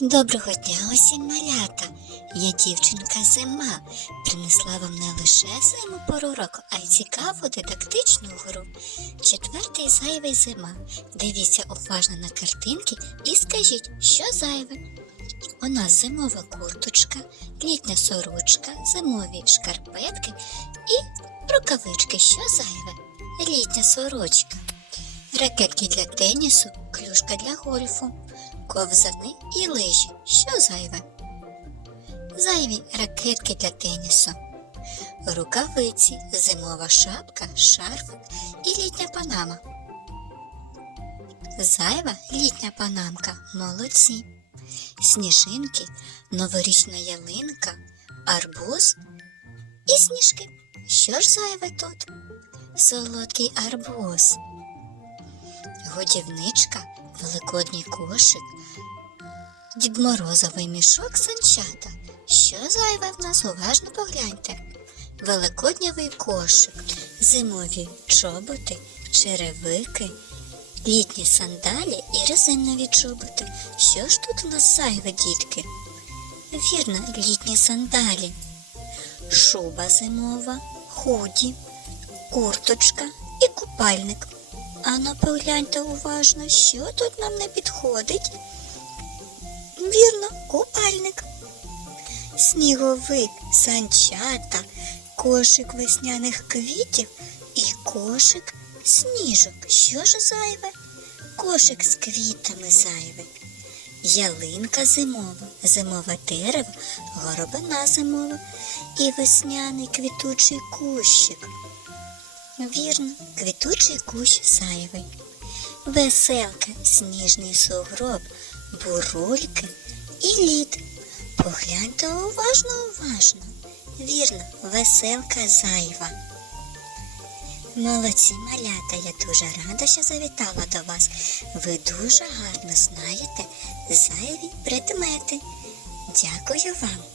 Доброго дня усім малята! Я дівчинка зима. Принесла вам не лише зиму пору а й цікаву дидактичну гру. Четвертий зайвий зима. Дивіться уважно на картинки і скажіть, що зайве. У нас зимова курточка, літня сорочка, зимові шкарпетки і рукавички. Що зайве? Літня сорочка. Ракетки для тенісу, клюшка для гольфу, ковзани і лижі. Що зайве? Зайві ракетки для тенісу, рукавиці, зимова шапка, шарфик і літня панама. Зайва літня панамка. Молодці. Сніжинки, новорічна ялинка, арбуз і сніжки. Що ж зайве тут? Солодкий арбуз годівничка, великодній кошик, Дід Морозовий мішок санчата. Що зайве в нас уважно погляньте. Великоднєвий кошик, зимові чоботи, черевики, літні сандалі і резинові чоботи. Що ж тут у нас зайве, дітки? Вірно, літні сандалі, шуба зимова, худі, курточка і купальник. Ану, погляньте уважно, що тут нам не підходить. Вірно, купальник. Сніговик, санчата, кошик весняних квітів і кошик сніжок. Що ж зайве? Кошик з квітами зайве. Ялинка зимова, зимове дерево, горобина зимова і весняний квітучий кущик. Вірно, квітучий кущ зайвий. Веселка, сніжний сугроб, бурульки і лід. Погляньте уважно, уважно. Вірно, веселка зайва. Молодці малята, я дуже рада, що завітала до вас. Ви дуже гарно знаєте зайві предмети. Дякую вам.